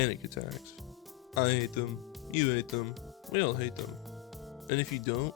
Panic attacks. I hate them. You hate them. We all hate them. And if you don't,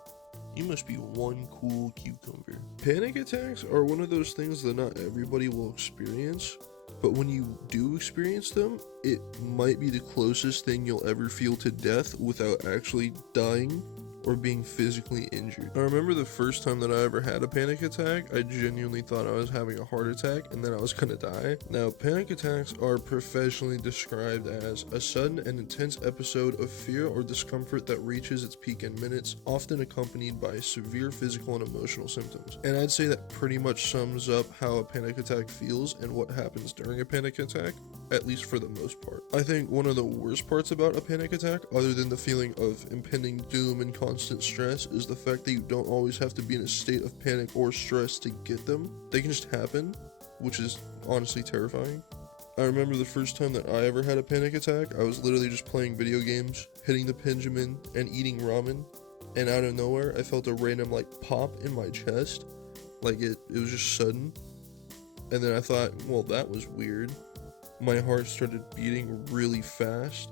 you must be one cool cucumber. Panic attacks are one of those things that not everybody will experience, but when you do experience them, it might be the closest thing you'll ever feel to death without actually dying or being physically injured. I remember the first time that I ever had a panic attack, I genuinely thought I was having a heart attack and then I was gonna die. Now, panic attacks are professionally described as a sudden and intense episode of fear or discomfort that reaches its peak in minutes, often accompanied by severe physical and emotional symptoms. And I'd say that pretty much sums up how a panic attack feels and what happens during a panic attack, at least for the most part. I think one of the worst parts about a panic attack, other than the feeling of impending doom and constant stress, is the fact that you don't always have to be in a state of panic or stress to get them. They can just happen, which is honestly terrifying. I remember the first time that I ever had a panic attack, I was literally just playing video games, hitting the Pendulum, and eating ramen, and out of nowhere, I felt a random pop in my chest. It was just sudden. And then I thought, well, that was weird. My heart started beating really fast,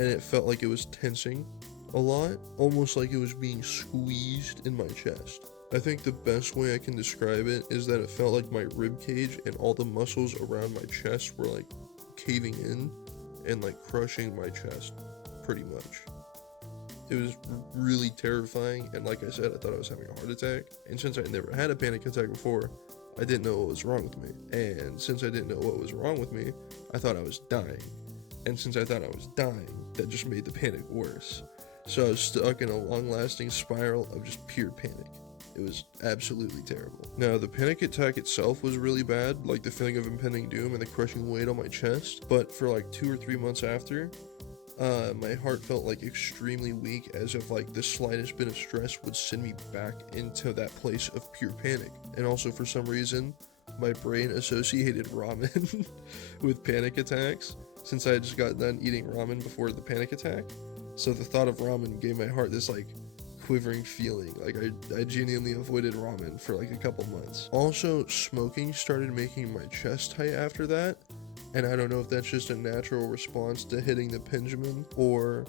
and it felt like it was tensing a lot, almost like it was being squeezed in my chest. I think the best way I can describe it is that it felt like my rib cage and all the muscles around my chest were caving in and crushing my chest, pretty much. It was really terrifying, and like I said, I thought I was having a heart attack, and since I never had a panic attack before, I didn't know what was wrong with me, and since I didn't know what was wrong with me, I thought I was dying, and since I thought I was dying, that just made the panic worse. So I was stuck in a long-lasting spiral of just pure panic. It was absolutely terrible. Now, the panic attack itself was really bad, the feeling of impending doom and the crushing weight on my chest, but for 2 or 3 months after, my heart felt extremely weak, as if the slightest bit of stress would send me back into that place of pure panic. And also, for some reason, my brain associated ramen with panic attacks, since I had just got done eating ramen before the panic attack. So the thought of ramen gave my heart this quivering feeling. I genuinely avoided ramen for a couple months. Also, smoking started making my chest tight after that, and I don't know if that's just a natural response to hitting the Pendulum, or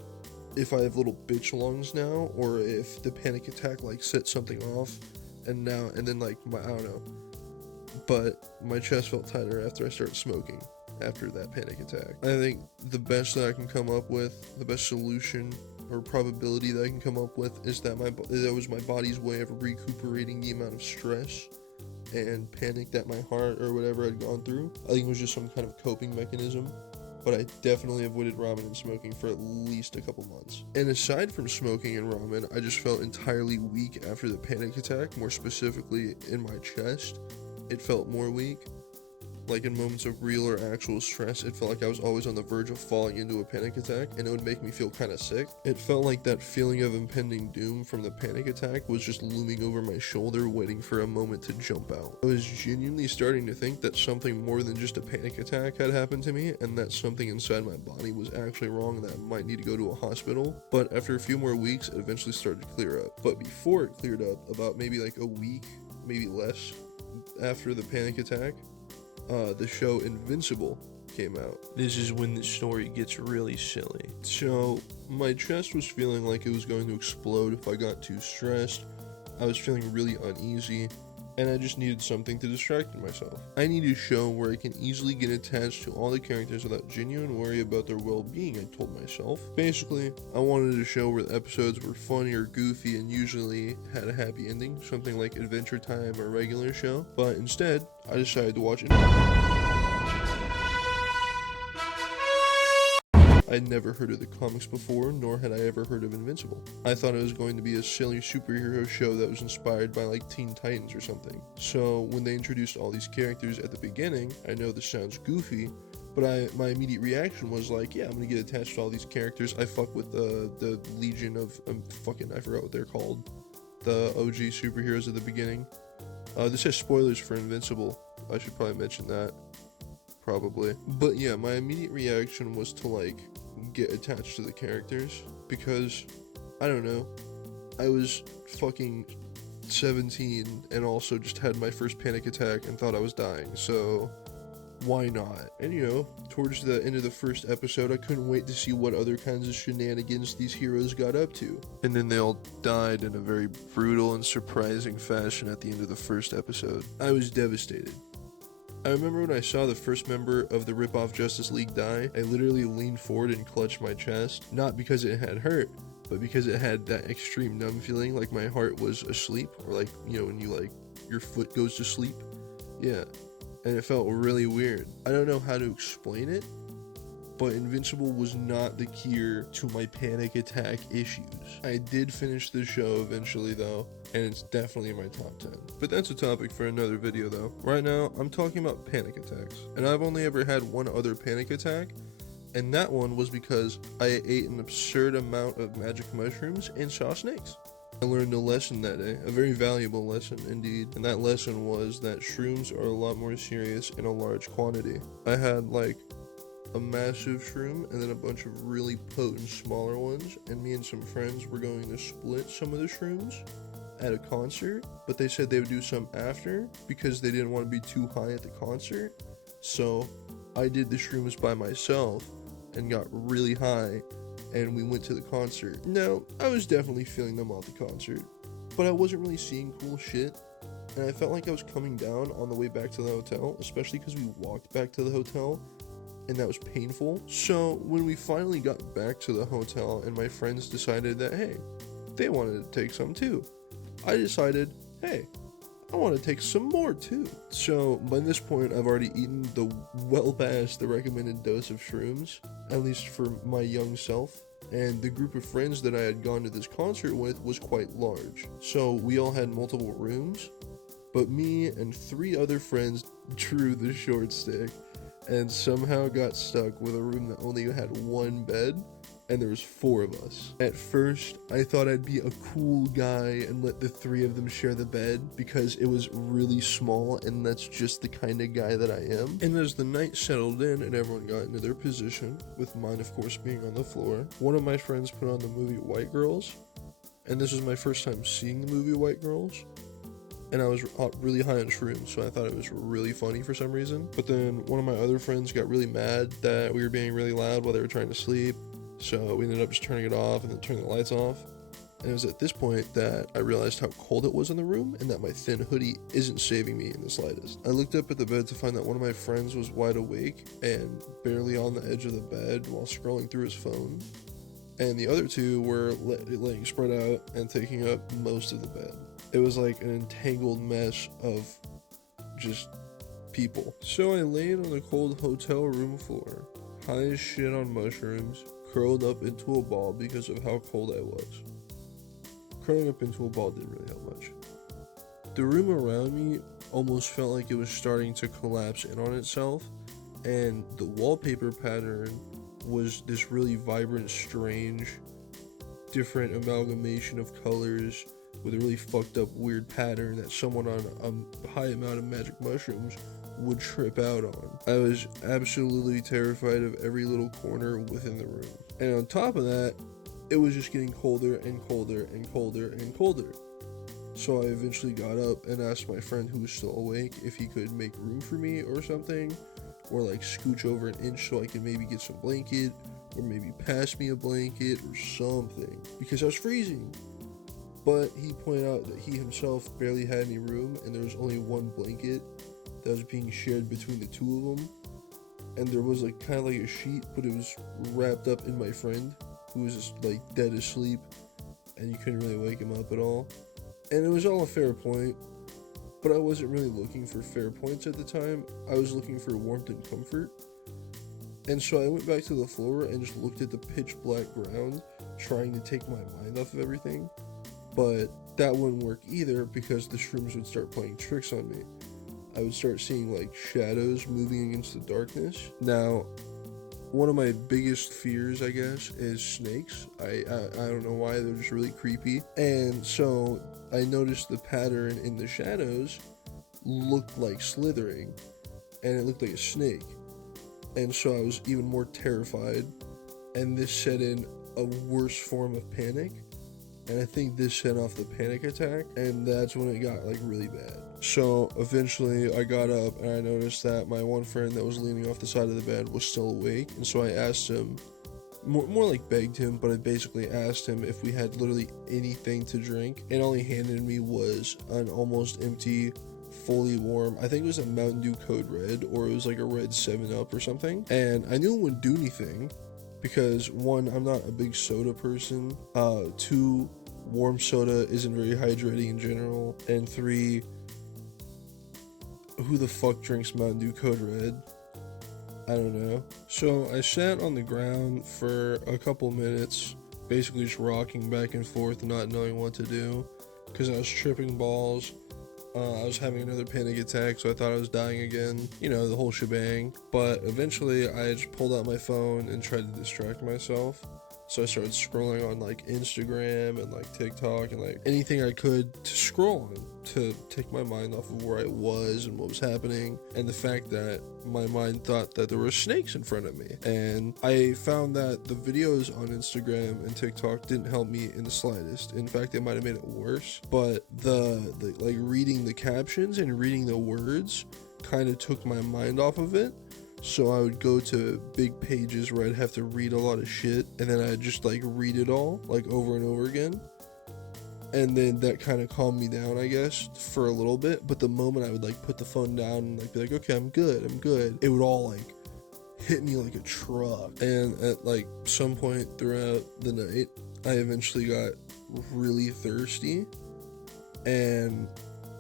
if I have little bitch lungs now, or if the panic attack set something off, and then I don't know. But my chest felt tighter after I started smoking after that panic attack. I think the best that I can come up with, the best solution or probability that I can come up with, is that that was my body's way of recuperating the amount of stress and panic that my heart or whatever had gone through. I think it was just some kind of coping mechanism, but I definitely avoided ramen and smoking for at least a couple months. And aside from smoking and ramen, I just felt entirely weak after the panic attack, more specifically in my chest. It felt more weak. In moments of real or actual stress, it felt like I was always on the verge of falling into a panic attack, and it would make me feel kind of sick. It felt like that feeling of impending doom from the panic attack was just looming over my shoulder, waiting for a moment to jump out. I was genuinely starting to think that something more than just a panic attack had happened to me, and that something inside my body was actually wrong and that I might need to go to a hospital. But after a few more weeks, it eventually started to clear up. But before it cleared up, about maybe a week, maybe less, after the panic attack, the show Invincible came out. This is when the story gets really silly. So, my chest was feeling like it was going to explode if I got too stressed. I was feeling really uneasy, and I just needed something to distract myself. I needed a show where I can easily get attached to all the characters without genuine worry about their well-being, I told myself. Basically, I wanted a show where the episodes were funny or goofy and usually had a happy ending, something like Adventure Time or Regular Show, but instead, I decided to watch it. I'd never heard of the comics before, nor had I ever heard of Invincible. I thought it was going to be a silly superhero show that was inspired by Teen Titans or something. So when they introduced all these characters at the beginning, I know this sounds goofy, but my immediate reaction was yeah, I'm gonna get attached to all these characters. I fuck with the Legion of, I forgot what they're called, the OG superheroes at the beginning. This has spoilers for Invincible. I should probably mention that. Probably. But yeah, my immediate reaction was to get attached to the characters, because I don't know, I was fucking 17 and also just had my first panic attack and thought I was dying, so why not? And towards the end of the first episode, I couldn't wait to see what other kinds of shenanigans these heroes got up to. And then they all died in a very brutal and surprising fashion at the end of the first episode. I was devastated. I remember when I saw the first member of the rip-off Justice League die, I literally leaned forward and clutched my chest, not because it had hurt, but because it had that extreme numb feeling, like my heart was asleep, or like, when you your foot goes to sleep. Yeah, and it felt really weird. I don't know how to explain it, but Invincible was not the cure to my panic attack issues. I did finish the show eventually though, and it's definitely in my top 10. But that's a topic for another video though. Right now, I'm talking about panic attacks, and I've only ever had one other panic attack, and that one was because I ate an absurd amount of magic mushrooms and saw snakes. I learned a lesson that day, a very valuable lesson indeed, and that lesson was that shrooms are a lot more serious in a large quantity. I had a massive shroom and then a bunch of really potent smaller ones, and me and some friends were going to split some of the shrooms at a concert, but they said they would do some after because they didn't want to be too high at the concert. So I did the shrooms by myself and got really high, and we went to the concert. Now, I was definitely feeling them at the concert, but I wasn't really seeing cool shit, and I felt like I was coming down on the way back to the hotel, especially because we walked back to the hotel, and that was painful. So when we finally got back to the hotel and my friends decided that, hey, they wanted to take some too, I decided, hey, I want to take some more too. So by this point, I've already eaten well past the recommended dose of shrooms, at least for my young self. And the group of friends that I had gone to this concert with was quite large. So we all had multiple rooms, but me and 3 other friends drew the short stick and somehow got stuck with a room that only had 1 bed, and there was 4 of us. At first, I thought I'd be a cool guy and let the 3 of them share the bed because it was really small, and that's just the kind of guy that I am. And as the night settled in and everyone got into their position, with mine of course being on the floor, one of my friends put on the movie White Girls, and this was my first time seeing the movie White Girls, and I was really high on shrooms, so I thought it was really funny for some reason. But then one of my other friends got really mad that we were being really loud while they were trying to sleep, so we ended up just turning it off and then turning the lights off. And it was at this point that I realized how cold it was in the room and that my thin hoodie isn't saving me in the slightest. I looked up at the bed to find that one of my friends was wide awake and barely on the edge of the bed while scrolling through his phone, and the other 2 were laying spread out and taking up most of the bed. It was like an entangled mess of just people. So I laid on the cold hotel room floor, high as shit on mushrooms, curled up into a ball because of how cold I was. Curling up into a ball didn't really help much. The room around me almost felt like it was starting to collapse in on itself, and the wallpaper pattern was this really vibrant, strange, different amalgamation of colors with a really fucked up weird pattern that someone on a high amount of magic mushrooms would trip out on. I was absolutely terrified of every little corner within the room. And on top of that, it was just getting colder and colder and colder and colder. So I eventually got up and asked my friend who was still awake if he could make room for me or something, or scooch over an inch so I could maybe get some blanket, or maybe pass me a blanket or something, because I was freezing. But he pointed out that he himself barely had any room and there was only 1 blanket that was being shared between the 2 of them, and there was kind of like a sheet, but it was wrapped up in my friend who was just dead asleep, and you couldn't really wake him up at all. And it was all a fair point, but I wasn't really looking for fair points at the time. I was looking for warmth and comfort. And so I went back to the floor and just looked at the pitch black ground, trying to take my mind off of everything. But that wouldn't work either because the shrooms would start playing tricks on me. I would start seeing shadows moving against the darkness. Now, one of my biggest fears, I guess, is snakes. I don't know why, they're just really creepy. And so I noticed the pattern in the shadows looked like slithering, and it looked like a snake. And so I was even more terrified, and this set in a worse form of panic. and I think this set off the panic attack, and that's when it got like really bad. So eventually I got up and I noticed that my one friend that was leaning off the side of the bed was still awake, and so I asked him, more like begged him, but I basically asked him if we had literally anything to drink, and all he handed me was an almost empty, fully warm, I think it was a Mountain Dew Code Red, or it was like a red 7-Up or something, and I knew it wouldn't do anything, because one, I'm not a big soda person, two, warm soda isn't very hydrating in general, and three, who the fuck drinks Mountain Dew Code Red? I don't know. So I sat on the ground for a couple minutes, basically just rocking back and forth, not knowing what to do, because I was tripping balls. I was having another panic attack, so I thought I was dying again. You know, the whole shebang. But eventually, I just pulled out my phone and tried to distract myself. So I started scrolling on like Instagram and like TikTok and like anything I could to scroll on to take my mind off of where I was and what was happening, and the fact that my mind thought that there were snakes in front of me. And I found that the videos on Instagram and TikTok didn't help me in the slightest. In fact, it might have made it worse. But the like reading the captions and reading the words kind of took my mind off of it. So I would go to big pages where I'd have to read a lot of shit, and then I'd just like read it all like over and over again. And then that kind of calmed me down, I guess, for a little bit. But the moment I would like put the phone down and like be like, okay, I'm good, it would all like hit me like a truck. And at like some point throughout the night, I eventually got really thirsty, and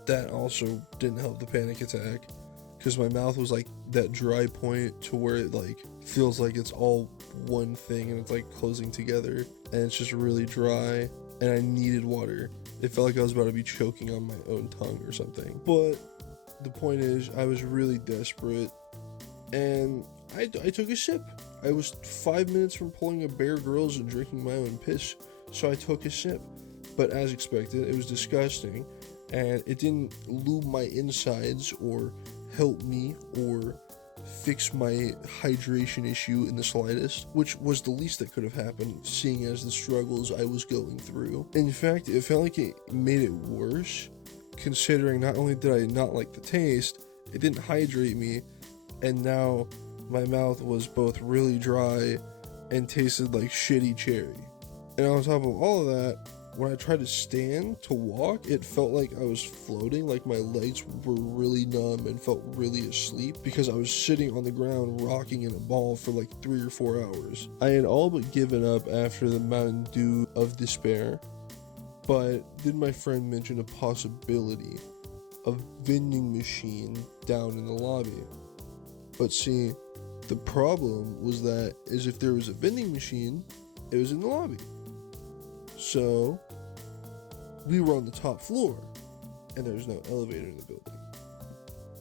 that also didn't help the panic attack, because my mouth was like that dry point to where it like feels like it's all one thing and it's like closing together, and it's just really dry, and I needed water. It felt like I was about to be choking on my own tongue or something. But the point is, I was really desperate, and I took a sip. I was 5 minutes from pulling a Bear Grylls and drinking my own piss, so I took a sip. But as expected, it was disgusting, and it didn't lube my insides or help me or fix my hydration issue in the slightest, which was the least that could have happened, seeing as the struggles I was going through. In fact, it felt like it made it worse, considering not only did I not like the taste, it didn't hydrate me, and now my mouth was both really dry and tasted like shitty cherry. And on top of all of that, when I tried to stand to walk, it felt like I was floating, like my legs were really numb and felt really asleep, because I was sitting on the ground rocking in a ball for like 3 or 4 hours. I had all but given up after the Mountain Dew of despair, but then my friend mentioned a possibility of vending machine down in the lobby. But see, the problem was that is if there was a vending machine, it was in the lobby. So we were on the top floor, and there was no elevator in the building.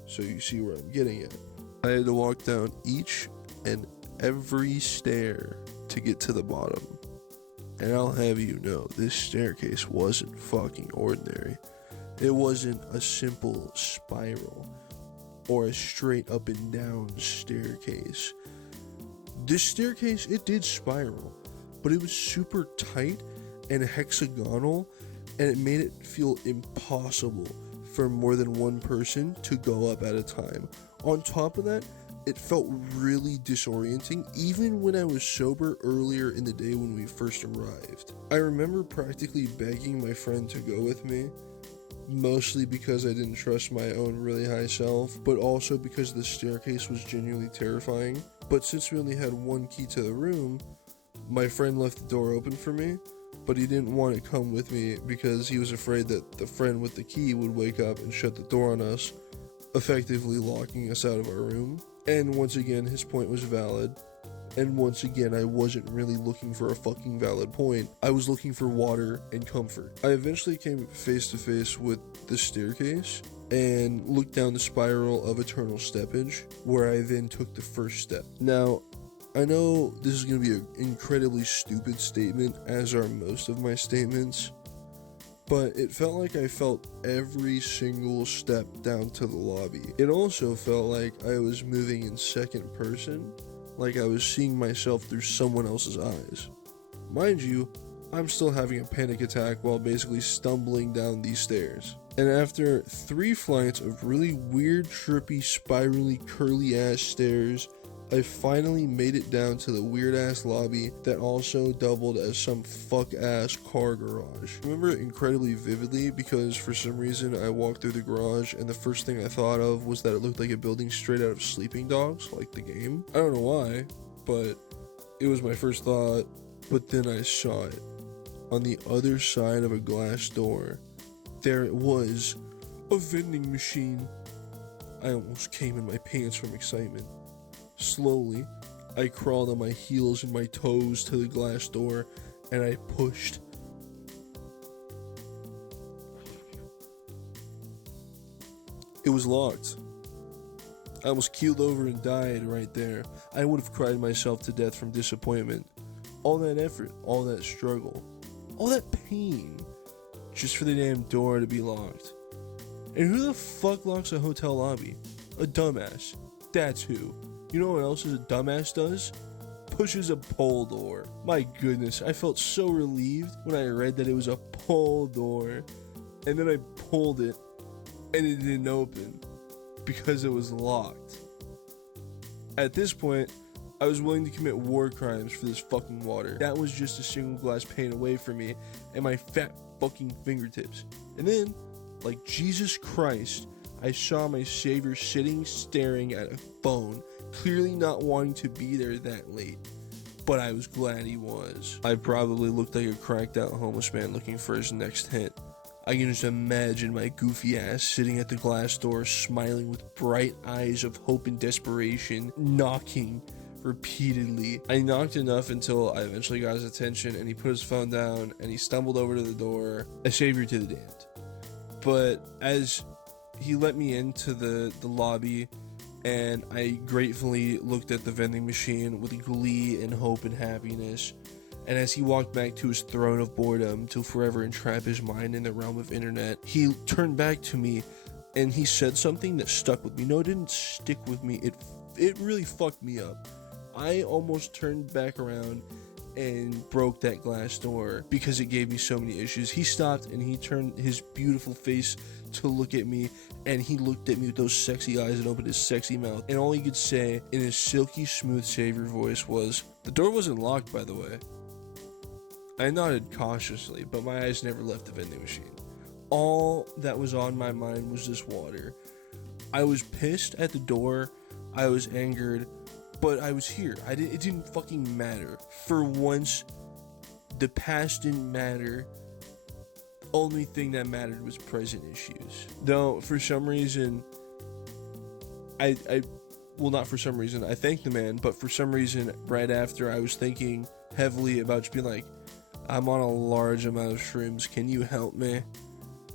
So you see where I'm getting at. I had to walk down each and every stair to get to the bottom. And I'll have you know, this staircase wasn't fucking ordinary. It wasn't a simple spiral or a straight up and down staircase. This staircase, it did spiral, but it was super tight and hexagonal, and it made it feel impossible for more than one person to go up at a time. On top of that, it felt really disorienting, even when I was sober earlier in the day when we first arrived. I remember practically begging my friend to go with me, mostly because I didn't trust my own really high self, but also because the staircase was genuinely terrifying. But since we only had one key to the room, my friend left the door open for me, but he didn't want to come with me because he was afraid that the friend with the key would wake up and shut the door on us, effectively locking us out of our room. And once again, his point was valid. And once again, I wasn't really looking for a fucking valid point. I was looking for water and comfort. I eventually came face to face with the staircase and looked down the spiral of eternal steppage, where I then took the first step. Now, I know this is going to be an incredibly stupid statement, as are most of my statements, but it felt like I felt every single step down to the lobby. It also felt like I was moving in second person, like I was seeing myself through someone else's eyes. Mind you, I'm still having a panic attack while basically stumbling down these stairs. And after 3 flights of really weird, trippy, spirally, curly ass stairs, I finally made it down to the weird ass lobby that also doubled as some fuck ass car garage. I remember it incredibly vividly because for some reason I walked through the garage and the first thing I thought of was that it looked like a building straight out of Sleeping Dogs, like the game. I don't know why, but it was my first thought, but then I saw it. On the other side of a glass door, there it was, a vending machine. I almost came in my pants from excitement. Slowly, I crawled on my heels and my toes to the glass door, and I pushed. It was locked. I almost keeled over and died right there. I would have cried myself to death from disappointment. All that effort, all that struggle, all that pain, just for the damn door to be locked. And who the fuck locks a hotel lobby? A dumbass. That's who. You know what else a dumbass does? Pushes a pull door. My goodness, I felt so relieved when I read that it was a pull door. And then I pulled it, and it didn't open because it was locked. At this point, I was willing to commit war crimes for this fucking water. That was just a single glass pane away from me and my fat fucking fingertips. And then, like Jesus Christ, I saw my savior sitting staring at a phone, clearly not wanting to be there that late. But I was glad he was. I probably looked like a cracked out homeless man looking for his next hit. I can just imagine my goofy ass sitting at the glass door, smiling with bright eyes of hope and desperation, knocking repeatedly. I knocked enough until I eventually got his attention and he put his phone down and he stumbled over to the door, a savior to the damned. But as he let me into the lobby and I gratefully looked at the vending machine with glee and hope and happiness, and as he walked back to his throne of boredom to forever entrap his mind in the realm of internet, he turned back to me and he said something that stuck with me. No, it didn't stick with me. It really fucked me up. I almost turned back around and broke that glass door because it gave me so many issues. He stopped and he turned his beautiful face to look at me, and he looked at me with those sexy eyes and opened his sexy mouth, and all he could say in his silky smooth savior voice was, "The door wasn't locked, by the way." I nodded cautiously, but my eyes never left the vending machine. All that was on my mind was this water. I was pissed at the door, I was angered, but I was here. It didn't fucking matter. For once, the past didn't matter. Only thing that mattered was present issues. Though, for some reason, not for some reason, I thanked the man, but for some reason, right after, I was thinking heavily about just being like, I'm on a large amount of shrooms, can you help me?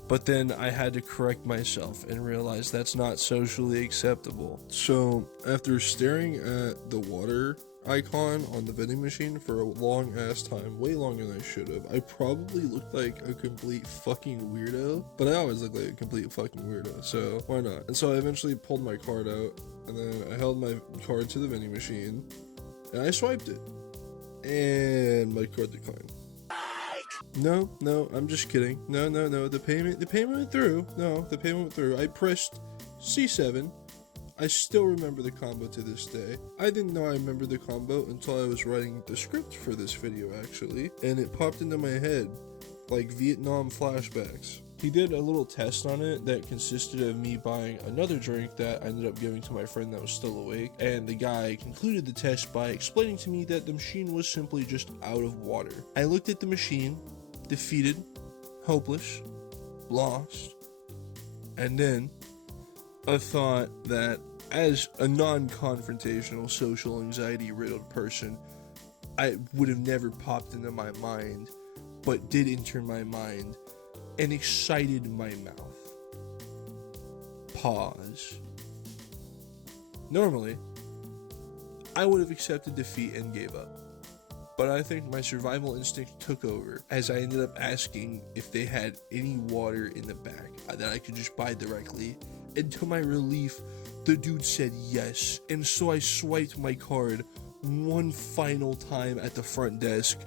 But then I had to correct myself and realize that's not socially acceptable. So, after staring at the water icon on the vending machine for a long ass time, way longer than I should have, I probably looked like a complete fucking weirdo. But I always look like a complete fucking weirdo, so why not? And so I eventually pulled my card out, and then I held my card to the vending machine, and I swiped it. And my card declined. No, I'm just kidding. No, the payment went through. No, the payment went through. I pressed C7. I still remember the combo to this day. I didn't know I remembered the combo until I was writing the script for this video, actually, and it popped into my head like Vietnam flashbacks. He did a little test on it that consisted of me buying another drink that I ended up giving to my friend that was still awake, and the guy concluded the test by explaining to me that the machine was simply just out of water. I looked at the machine, defeated, hopeless, lost, and then a thought that, as a non-confrontational, social anxiety-riddled person, I would have never popped into my mind, but did enter my mind and excited my mouth. Pause. Normally, I would have accepted defeat and gave up. But I think my survival instinct took over as I ended up asking if they had any water in the back that I could just buy directly. And to my relief, the dude said yes. And so I swiped my card one final time at the front desk.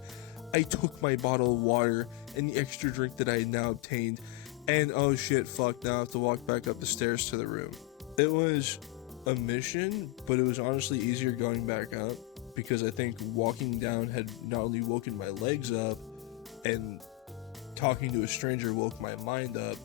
I took my bottle of water and the extra drink that I had now obtained, and oh shit, fuck, now I have to walk back up the stairs to the room. It was a mission, but it was honestly easier going back up because I think walking down had not only woken my legs up and talking to a stranger woke my mind up.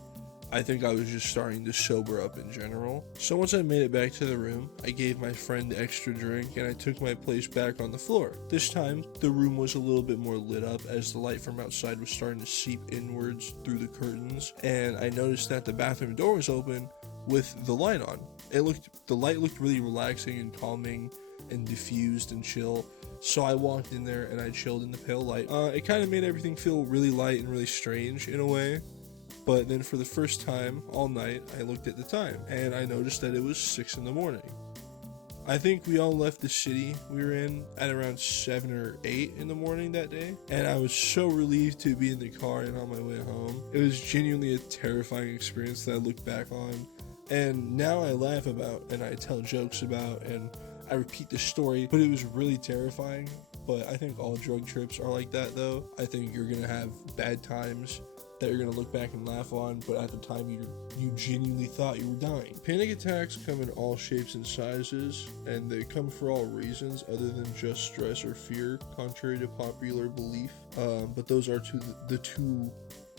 I think I was just starting to sober up in general. So once I made it back to the room, I gave my friend the extra drink and I took my place back on the floor. This time, the room was a little bit more lit up as the light from outside was starting to seep inwards through the curtains, and I noticed that the bathroom door was open with the light on. The light looked really relaxing and calming and diffused and chill. So I walked in there and I chilled in the pale light. It kind of made everything feel really light and really strange in a way. But then for the first time all night, I looked at the time and I noticed that it was 6 in the morning. I think we all left the city we were in at around 7 or 8 in the morning that day, and I was so relieved to be in the car and on my way home. It was genuinely a terrifying experience that I look back on, and now I laugh about and I tell jokes about and I repeat the story, but it was really terrifying. But I think all drug trips are like that though. I think you're gonna have bad times that you're gonna look back and laugh on, but at the time you genuinely thought you were dying. Panic attacks come in all shapes and sizes, and they come for all reasons other than just stress or fear, contrary to popular belief. But those are the two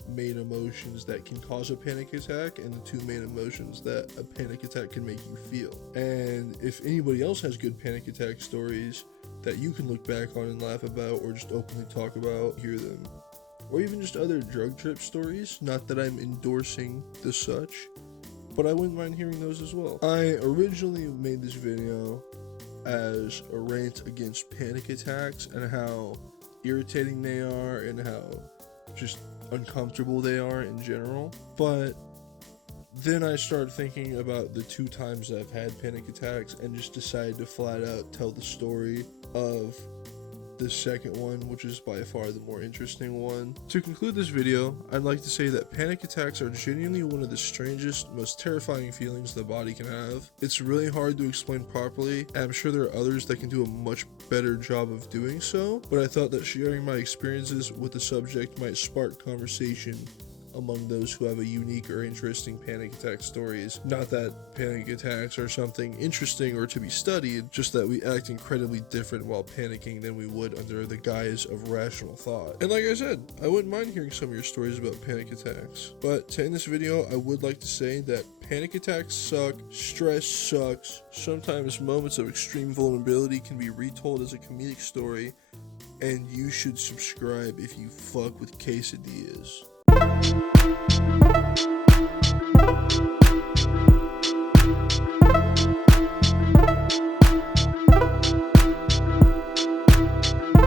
main emotions that can cause a panic attack, and the two main emotions that a panic attack can make you feel. And if anybody else has good panic attack stories that you can look back on and laugh about, or just openly talk about, hear them. Or even just other drug trip stories, not that I'm endorsing the such, but I wouldn't mind hearing those as well. I originally made this video as a rant against panic attacks and how irritating they are and how just uncomfortable they are in general, but then I started thinking about the 2 times I've had panic attacks and just decided to flat out tell the story of the second one, which is by far the more interesting one. To conclude this video, I'd like to say that panic attacks are genuinely one of the strangest, most terrifying feelings the body can have. It's really hard to explain properly, and I'm sure there are others that can do a much better job of doing so, but I thought that sharing my experiences with the subject might spark conversation among those who have a unique or interesting panic attack stories. Not that panic attacks are something interesting or to be studied, just that we act incredibly different while panicking than we would under the guise of rational thought. And like I said, I wouldn't mind hearing some of your stories about panic attacks. But to end this video, I would like to say that panic attacks suck, stress sucks, sometimes moments of extreme vulnerability can be retold as a comedic story, and you should subscribe if you fuck with quesadillas.